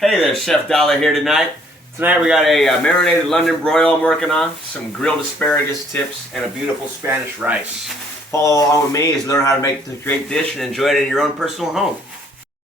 Hey there, Chef Dolla here tonight. Tonight we got a marinated London broil I'm working on, some grilled asparagus tips, and a beautiful Spanish rice. Follow along with me as you learn how to make this great dish and enjoy it in your own personal home.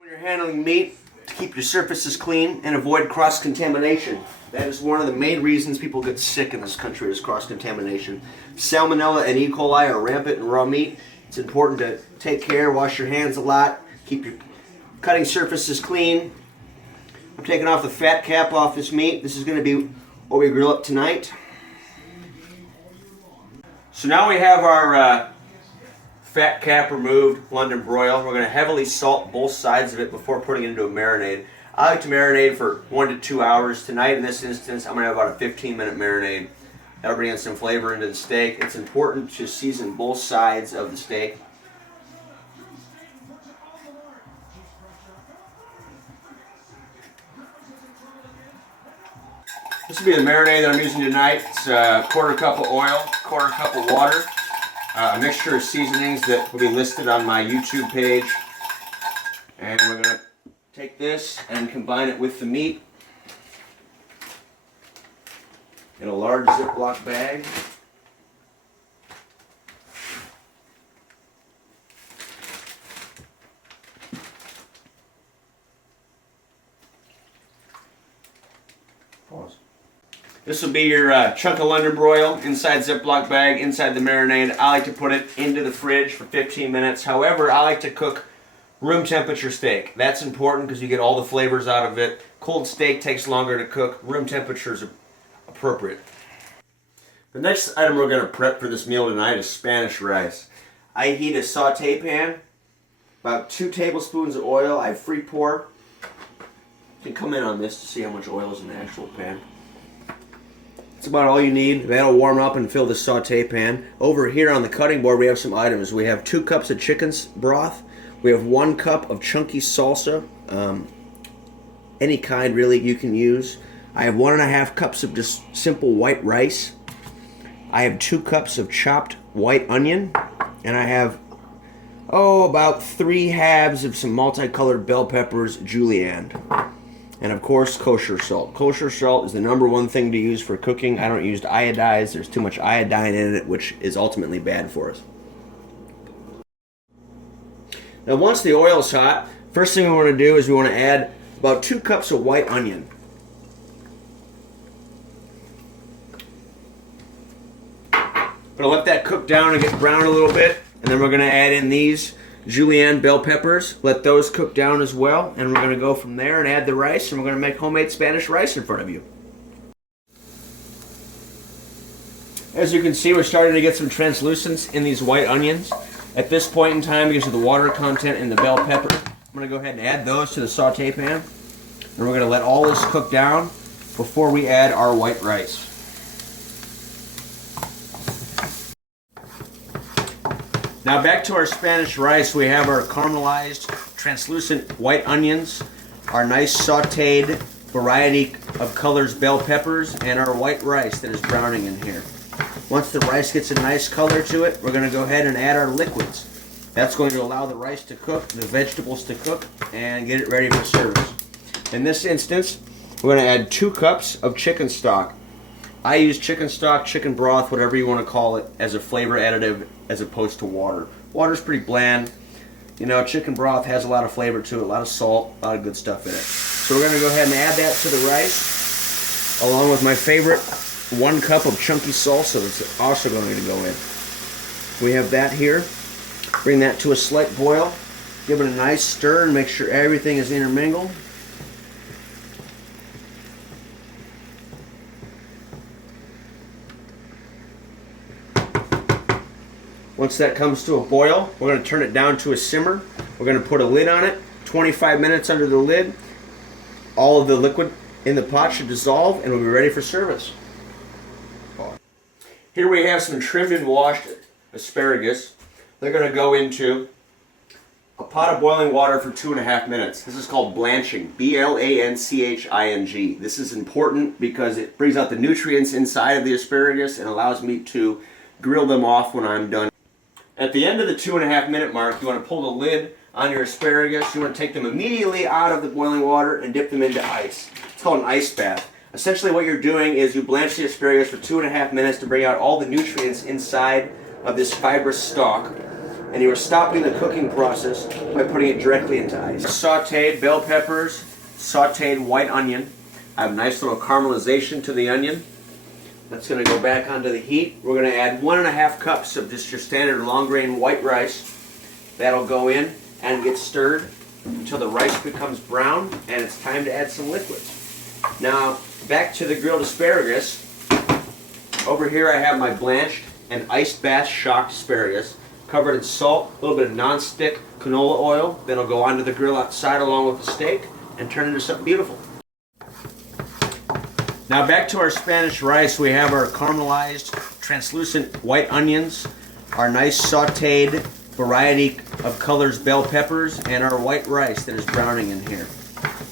When you're handling meat, to keep your surfaces clean and avoid cross-contamination. That is one of the main reasons people get sick in this country is cross-contamination. Salmonella and E. coli are rampant in raw meat. It's important to take care, wash your hands a lot, keep your cutting surfaces clean. I'm taking off the fat cap off this meat. This is going to be what we grill up tonight. So now we have our fat cap removed London broil. We're going to heavily salt both sides of it before putting it into a marinade. I like to marinate for 1 to 2 hours. Tonight in this instance I'm going to have about a 15-minute marinade. That'll bring in some flavor into the steak. It's important to season both sides of the steak. This will be the marinade that I'm using tonight. It's a quarter cup of oil, quarter cup of water, a mixture of seasonings that will be listed on my YouTube page. And we're going to take this and combine it with the meat in a large Ziploc bag. Pause. This will be your chunk of London broil inside Ziploc bag, inside the marinade. I like to put it into the fridge for 15 minutes. However, I like to cook room temperature steak. That's important because you get all the flavors out of it. Cold steak takes longer to cook. Room temperature is appropriate. The next item we're going to prep for this meal tonight is Spanish rice. I heat a saute pan, about 2 tablespoons of oil. I free pour. You can come in on this to see how much oil is in the actual pan. That's about all you need. That'll warm up and fill the saute pan. Over here on the cutting board we have some items. We have 2 cups of chicken broth. We have 1 cup of chunky salsa. Any kind really you can use. I have 1.5 cups of just simple white rice. I have 2 cups of chopped white onion. And I have, about 3 halves of some multicolored bell peppers, julienne. And of course, kosher salt. Kosher salt is the #1 thing to use for cooking. I don't use iodized. There's too much iodine in it, which is ultimately bad for us. Now once the oil is hot, first thing we want to do is we want to add about 2 cups of white onion. Gonna let that cook down and get brown a little bit, and then we're gonna add in these julienne bell peppers. Let those cook down as well, and we're gonna go from there and add the rice, and we're gonna make homemade Spanish rice in front of you. As you can see, we're starting to get some translucence in these white onions. At this point in time, because of the water content in the bell pepper, I'm gonna go ahead and add those to the saute pan, and we're gonna let all this cook down before we add our white rice. Now back to our Spanish rice. We have our caramelized, translucent white onions, our nice sauteed variety of colors bell peppers, and our white rice that is browning in here. Once the rice gets a nice color to it, we're going to go ahead and add our liquids. That's going to allow the rice to cook, the vegetables to cook, and get it ready for service. In this instance, we're going to add 2 cups of chicken stock. I use chicken stock, chicken broth, whatever you want to call it, as a flavor additive as opposed to water. Water's pretty bland. You know, chicken broth has a lot of flavor to it, a lot of salt, a lot of good stuff in it. So we're going to go ahead and add that to the rice, along with my favorite 1 cup of chunky salsa that's also going to go in. We have that here. Bring that to a slight boil. Give it a nice stir and make sure everything is intermingled. Once that comes to a boil, we're going to turn it down to a simmer. We're going to put a lid on it, 25 minutes under the lid. All of the liquid in the pot should dissolve and we'll be ready for service. Here we have some trimmed and washed asparagus. They're going to go into a pot of boiling water for 2.5 minutes. This is called blanching, B-L-A-N-C-H-I-N-G. This is important because it brings out the nutrients inside of the asparagus and allows me to grill them off when I'm done. At the end of the 2.5 minute mark, you want to pull the lid on your asparagus. You want to take them immediately out of the boiling water and dip them into ice. It's called an ice bath. Essentially what you're doing is you blanch the asparagus for 2.5 minutes to bring out all the nutrients inside of this fibrous stalk. And you are stopping the cooking process by putting it directly into ice. Sauteed bell peppers, sauteed white onion. I have a nice little caramelization to the onion. That's going to go back onto the heat. We're going to add 1.5 cups of just your standard long grain white rice. That'll go in and get stirred until the rice becomes brown, and it's time to add some liquids. Now, back to the grilled asparagus. Over here I have my blanched and ice bath shocked asparagus, covered in salt, a little bit of non-stick canola oil. Then it'll go onto the grill outside along with the steak and turn into something beautiful. Now back to our Spanish rice, we have our caramelized translucent white onions, our nice sauteed variety of colors bell peppers, and our white rice that is browning in here.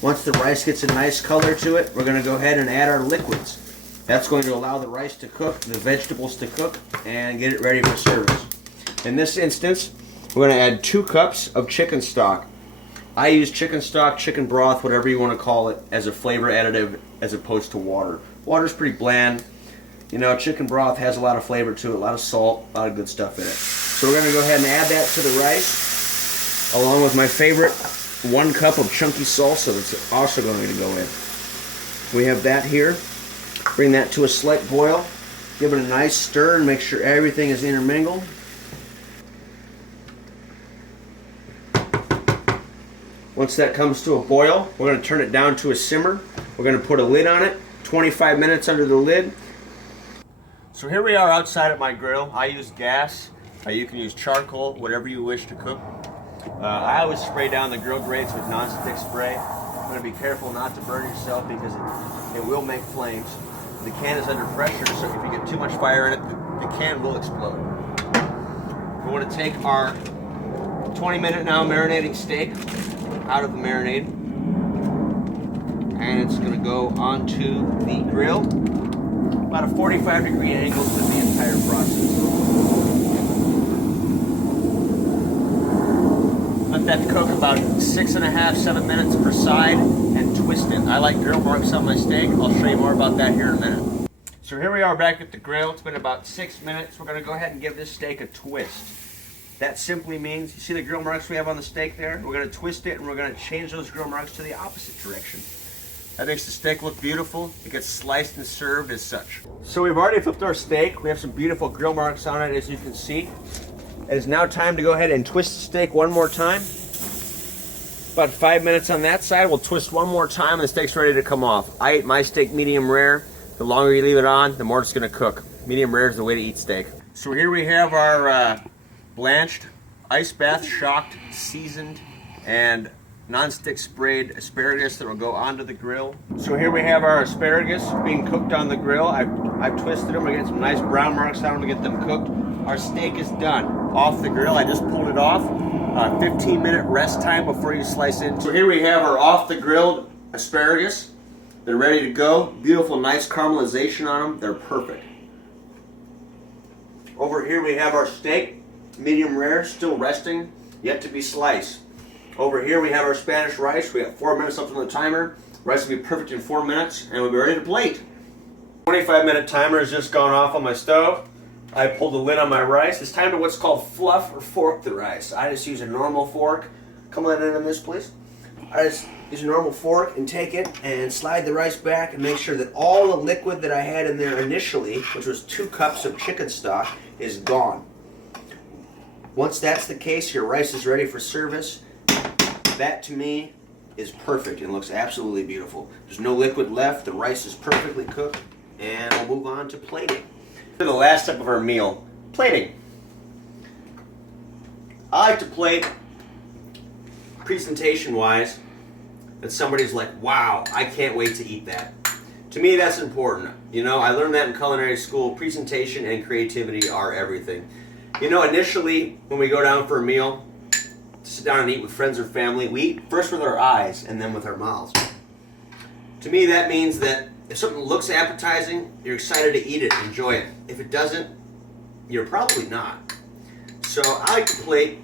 Once the rice gets a nice color to it, we're going to go ahead and add our liquids. That's going to allow the rice to cook, the vegetables to cook, and get it ready for service. In this instance, we're going to add 2 cups of chicken stock. I use chicken stock, chicken broth, whatever you want to call it, as a flavor additive as opposed to water. Water's pretty bland. You know, chicken broth has a lot of flavor to it, a lot of salt, a lot of good stuff in it. So we're going to go ahead and add that to the rice, along with my favorite 1 cup of chunky salsa that's also going to go in. We have that here. Bring that to a slight boil. Give it a nice stir and make sure everything is intermingled. Once that comes to a boil, we're going to turn it down to a simmer. We're going to put a lid on it, 25 minutes under the lid. So here we are outside at my grill. I use gas. You can use charcoal, whatever you wish to cook. I always spray down the grill grates with non-stick spray. I'm going to be careful not to burn yourself because it will make flames. The can is under pressure, so if you get too much fire in it, the can will explode. We want to take our 20-minute now marinating steak out of the marinade, and it's going to go onto the grill. About a 45-degree angle to the entire process. Let that cook about 6.5, 7 minutes per side and twist it. I like grill marks on my steak. I'll show you more about that here in a minute. So here we are back at the grill. It's been about 6 minutes. We're going to go ahead and give this steak a twist. That simply means, you see the grill marks we have on the steak there? We're going to twist it and we're going to change those grill marks to the opposite direction. That makes the steak look beautiful. It gets sliced and served as such. So we've already flipped our steak. We have some beautiful grill marks on it, as you can see. It is now time to go ahead and twist the steak one more time. About 5 minutes on that side. We'll twist one more time and the steak's ready to come off. I eat my steak medium rare. The longer you leave it on, the more it's going to cook. Medium rare is the way to eat steak. So here we have our blanched, ice bath shocked, seasoned, and non-stick sprayed asparagus that will go onto the grill. So here we have our asparagus being cooked on the grill. I've twisted them. We're getting some nice brown marks on them to get them cooked. Our steak is done off the grill. I just pulled it off. 15-minute rest time before you slice it. So here we have our off the grilled asparagus. They're ready to go. Beautiful, nice caramelization on them. They're perfect. Over here we have our steak, medium rare, still resting, yet to be sliced. Over here we have our Spanish rice. We have 4 minutes left on the timer. Rice will be perfect in 4 minutes, and we'll be ready to plate. 25-minute timer has just gone off on my stove. I pulled the lid on my rice. It's time to what's called fluff or fork the rice. I just use a normal fork. Come on in on this, please. I just use a normal fork and take it and slide the rice back and make sure that all the liquid that I had in there initially, which was 2 cups of chicken stock, is gone. Once that's the case, your rice is ready for service. That to me is perfect and looks absolutely beautiful. There's no liquid left. The rice is perfectly cooked, and we'll move on to plating. To the last step of our meal, plating. I like to plate presentation-wise that somebody's like, wow, I can't wait to eat that. To me, that's important. You know, I learned that in culinary school. Presentation and creativity are everything. You know, initially, when we go down for a meal, to sit down and eat with friends or family, we eat first with our eyes and then with our mouths. To me, that means that if something looks appetizing, you're excited to eat it, enjoy it. If it doesn't, you're probably not. So I like to plate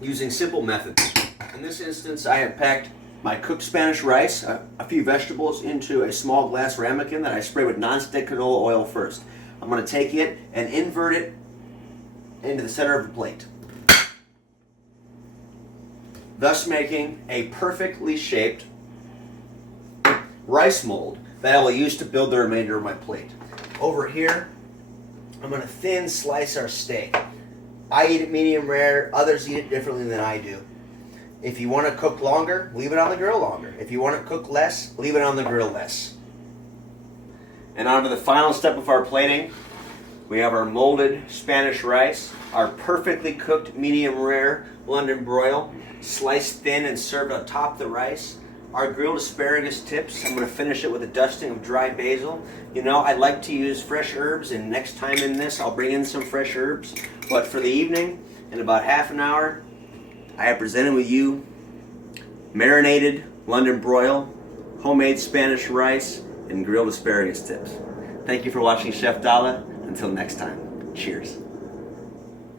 using simple methods. In this instance, I have packed my cooked Spanish rice, a few vegetables into a small glass ramekin that I spray with non-stick canola oil first. I'm going to take it and invert it into the center of the plate, thus making a perfectly shaped rice mold that I will use to build the remainder of my plate. Over here, I'm going to thin slice our steak. I eat it medium rare, others eat it differently than I do. If you want to cook longer, leave it on the grill longer. If you want to cook less, leave it on the grill less. And on to the final step of our plating. We have our molded Spanish rice, our perfectly cooked medium rare London broil, sliced thin and served on top of the rice. Our grilled asparagus tips. I'm going to finish it with a dusting of dry basil. You know, I like to use fresh herbs, and next time in this, I'll bring in some fresh herbs. But for the evening, in about half an hour, I have presented with you marinated London broil, homemade Spanish rice, and grilled asparagus tips. Thank you for watching Chef Dolla. Until next time, cheers.